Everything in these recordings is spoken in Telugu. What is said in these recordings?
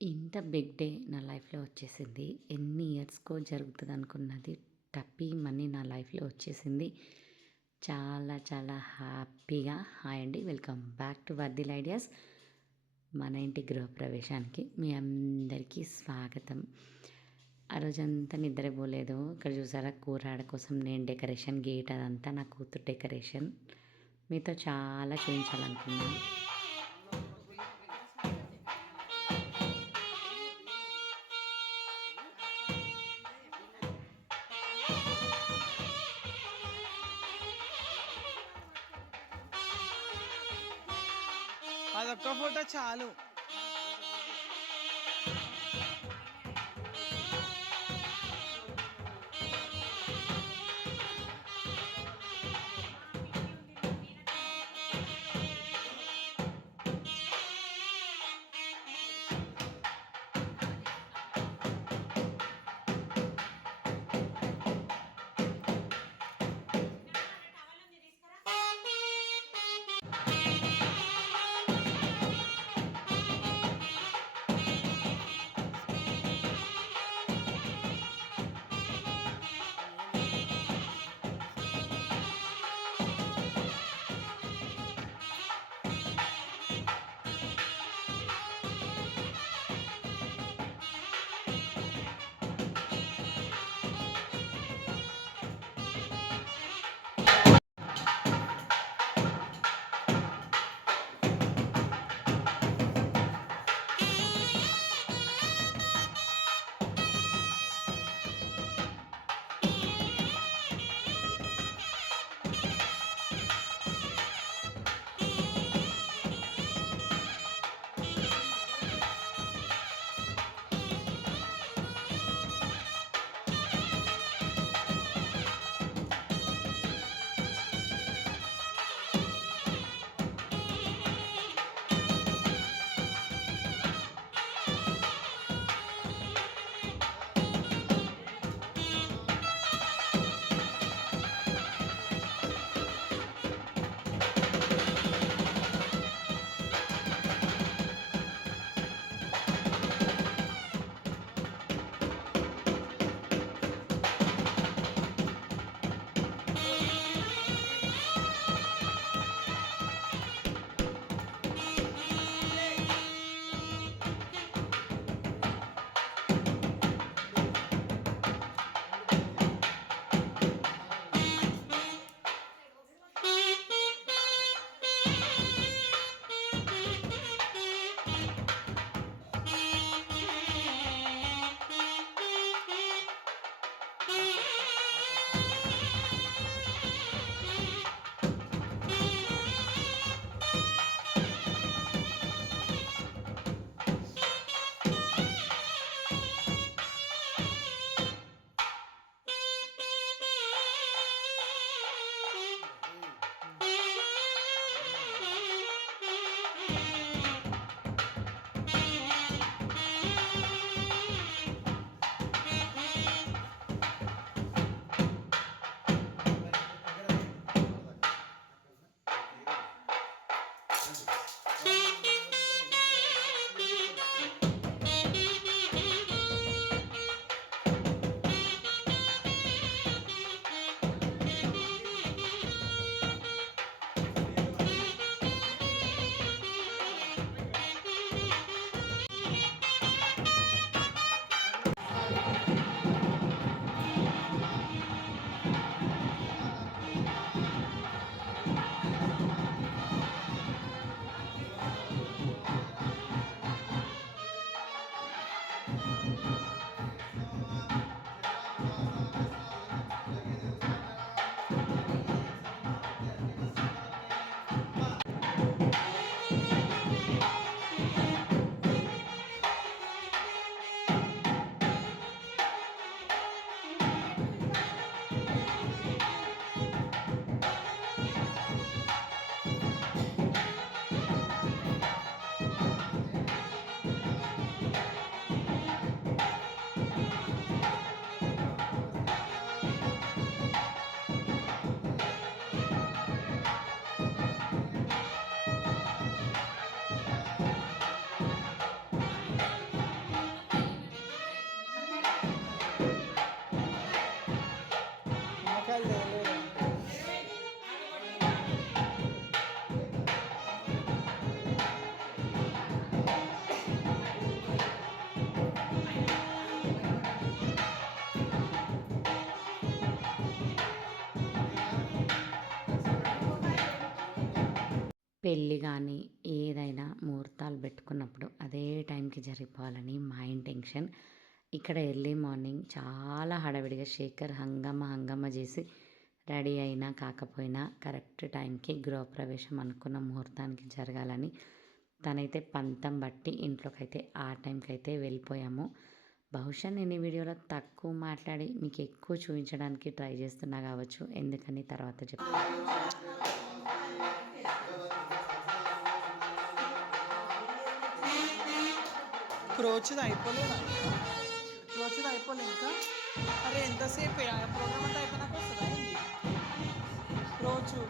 ఇంత బిగ్ డే నా లైఫ్‌లో వచ్చేసింది. ఎన్ని ఇయర్స్‌కో జరుగుతదనుకున్నది టపీమని నా లైఫ్‌లో వచ్చేసింది. చాలా చాలా హ్యాపీగా హాయ్ అండి. వెల్కమ్ బ్యాక్ టు వర్ధిల్ ఐడియాస్. మన ఇంటి గృహప్రవేశానికి మీ అందరికీ స్వాగతం. ఆ రోజంతా నిద్రపోలేదు. ఇక్కడ చూసారా కూరాడ కోసం నేను డెకరేషన్ గేట్ అదంతా నా కూతురు డెకరేషన్. మీతో చాలా చూయించాలనుకున్నాను. అదొక్క ఫోటో చాలు. పెళ్ళి కానీ ఏదైనా ముహూర్తాలు పెట్టుకున్నప్పుడు అదే టైంకి జరిగిపోవాలని మా ఇంటెన్షన్. ఇక్కడ ఎర్లీ మార్నింగ్ చాలా హడావిడిగా శేఖర్ హంగామా చేసి రెడీ అయినా కాకపోయినా కరెక్ట్ టైంకి గృహప్రవేశం అనుకున్న ముహూర్తానికి జరగాలని తనైతే పంతం బట్టి ఇంట్లోకైతే ఆ టైంకి అయితే వెళ్ళిపోయాము. బహుశా నేను ఈ వీడియోలో తక్కువ మాట్లాడి మీకు ఎక్కువ చూపించడానికి ట్రై చేస్తున్నా కావచ్చు, ఎందుకని తర్వాత చెప్తాను. క్రోచ్ది అయిపోలేదా? క్రోచ్ది అయిపోలే ఇంకా. అరే ఎంతసేపు ప్రోగ్రామ్ అంతా అయిపోయినాక వస్తుందా ఏంటి క్రోచు?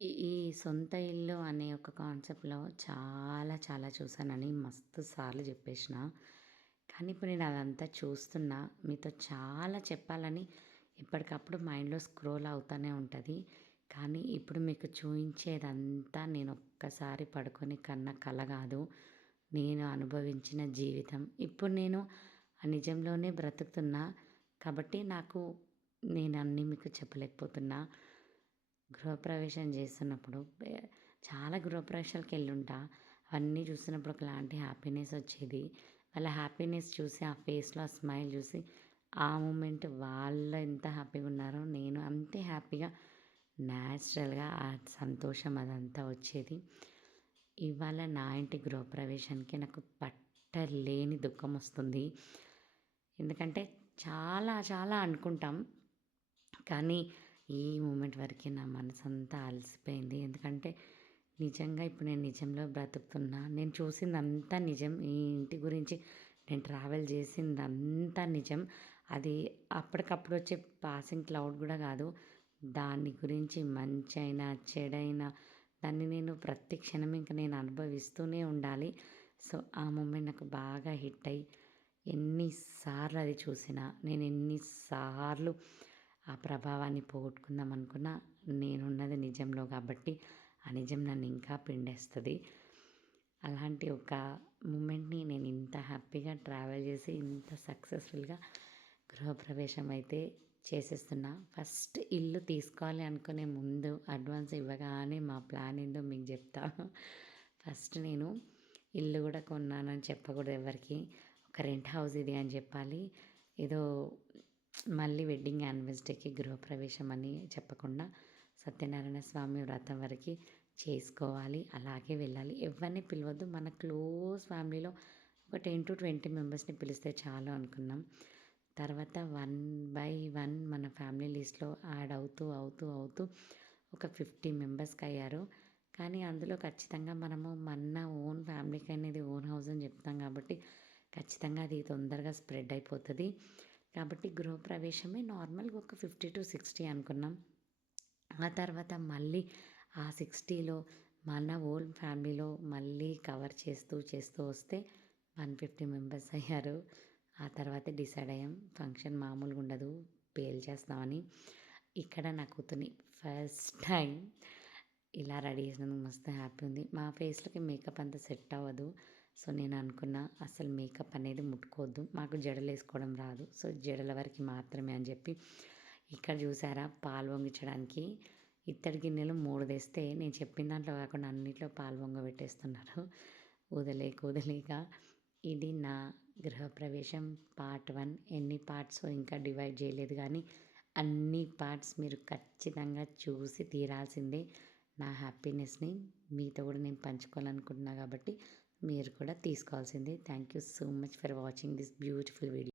ఈ సొంత ఇల్లు అనే ఒక కాన్సెప్ట్‌లో చాలా చూసానని మస్తు సార్లు చెప్పేసిన. కానీ ఇప్పుడు నేను అదంతా చూస్తున్నా. మీతో చాలా చెప్పాలని ఎప్పటికప్పుడు మైండ్‌లో స్క్రోల్ అవుతానే ఉంటది. కానీ ఇప్పుడు మీకు చూయించేదంతా నేను ఒక్కసారి పడుకొని కన్న కల కాదు. నేను అనుభవించిన జీవితం. ఇప్పుడు నేను ఆ నిజంలోనే బ్రతుకుతున్నా. కాబట్టి నేను అన్నీ మీకు చెప్పలేకపోతున్నా. గృహప్రవేశం చేస్తున్నప్పుడు చాలా గృహప్రవేశాలకెళ్ళుంటా. అవన్నీ చూస్తున్నప్పుడు ఒకలాంటి హ్యాపీనెస్ వచ్చేది. వాళ్ళ హ్యాపీనెస్ చూసి ఆ ఫేస్‌లో ఆ స్మైల్ చూసి ఆ మూమెంట్ వాళ్ళు ఎంత హ్యాపీగా ఉన్నారో నేను అంతే హ్యాపీగా న్యాచురల్‌గా ఆ సంతోషం అదంతా వచ్చేది. ఇవాళ నా ఇంటి గృహప్రవేశానికి నాకు పట్టలేని దుఃఖం వస్తుంది. ఎందుకంటే చాలా అనుకుంటాం. కానీ ఈ మూమెంట్ వరకే నా మనసంతా అలసిపోయింది. ఎందుకంటే నిజంగా ఇప్పుడు నేను నిజంలో బ్రతుకుతున్నా. నేను చూసిందంతా నిజం. ఈ ఇంటి గురించి నేను ట్రావెల్ చేసిందంతా నిజం. అది అప్పటికప్పుడు వచ్చే పాసింగ్ క్లౌడ్ కూడా కాదు. దాని గురించి మంచైనా, చెడైనా దాన్ని నేను ప్రతి క్షణం ఇంక నేను అనుభవిస్తూనే ఉండాలి. సో, ఆ మూమెంట్ నాకు బాగా హిట్ అయ్యి ఎన్నిసార్లు అది చూసినా, నేను ఎన్నిసార్లు ఆ ప్రభావాన్ని పోగొట్టుకుందాం అనుకున్నా, నేనున్నది నిజంలో కాబట్టి ఆ నిజం నన్ను ఇంకా పిండేస్తుంది. అలాంటి ఒక మూమెంట్ని నేను ఇంత హ్యాపీగా ట్రావెల్ చేసి ఇంత సక్సెస్ఫుల్గా గృహప్రవేశం అయితే చేసేస్తున్నా. ఫస్ట్ ఇల్లు తీసుకోవాలి అనుకునే ముందు అడ్వాన్స్ ఇవ్వగానే మా ప్లాన్ ఏందో మీకు చెప్తా. ఫస్ట్ నేను ఇల్లు కూడా కొన్నానని చెప్పకూడదు ఎవరికి. ఒక రెంట్ హౌస్ ఇది అని చెప్పాలి. ఏదో మళ్ళీ వెడ్డింగ్ యానివర్సరీకి గృహప్రవేశం అని చెప్పకుండా సత్యనారాయణ స్వామి వ్రతం వరకు చేసుకోవాలి. అలాగే వెళ్ళాలి. ఎవరిని పిలవద్దు. మన క్లోజ్ ఫ్యామిలీలో ఒక 10-20 మెంబర్స్ని పిలిస్తే చాలు అనుకున్నాం. తర్వాత 1 బై 1 మన ఫ్యామిలీ లిస్ట్‌లో యాడ్ అవుతూ, అవుతూ, అవుతూ ఒక 50 మెంబర్స్‌కి అయ్యారు. కానీ అందులో ఖచ్చితంగా మనము మన ఓన్ ఫ్యామిలీకి అనేది ఓన్ హౌస్ అని చెప్తాం కాబట్టి ఖచ్చితంగా అది తొందరగా స్ప్రెడ్ అయిపోతుంది. కాబట్టి గృహప్రవేశమే నార్మల్‌గా ఒక 50-60 అనుకున్నాం. ఆ తర్వాత మళ్ళీ ఆ 60లో మన ఓన్ ఫ్యామిలీలో మళ్ళీ కవర్ చేస్తూ, చేస్తూ వస్తే 150 మెంబర్స్ అయ్యారు. ఆ తర్వాతే డిసైడ్ అయ్యాం ఫంక్షన్ మామూలుగా ఉండదు, పేల్చేస్తామని. ఇక్కడ నా కూతుర్ని ఫస్ట్ టైం ఇలా రెడీ చేసినందుకు మస్తు హ్యాపీ ఉంది. మా ఫేస్‌లోకి మేకప్ అంత సెట్ అవ్వదు. సో, నేను అనుకున్న అసలు మేకప్ అనేది ముట్టుకోవద్దు. మాకు జడలేసుకోవడం రాదు. సో, జడల వరకి మాత్రమే అని చెప్పి ఇక్కడ చూసారా పాలు పొంగించడానికి ఇత్తడి గిన్నెలు 3 తెస్తే నేను చెప్పిన దాంట్లో కాకుండా అన్నిట్లో పాలు పొంగబెట్టేస్తున్నారు. ఊదలేక ఇది నా గృహప్రవేశం పార్ట్ 1. ఎన్ని పార్ట్సో ఇంకా డివైడ్ చేయలేదు కానీ అన్ని పార్ట్స్ మీరు ఖచ్చితంగా చూసి తీరాల్సిందే. నా హ్యాపీనెస్‌ని మీతో కూడా నేను పంచుకోవాలనుకుంటున్నా కాబట్టి మీరు కూడా తీసుకోవాల్సిందే. Thank you so much for watching this beautiful video.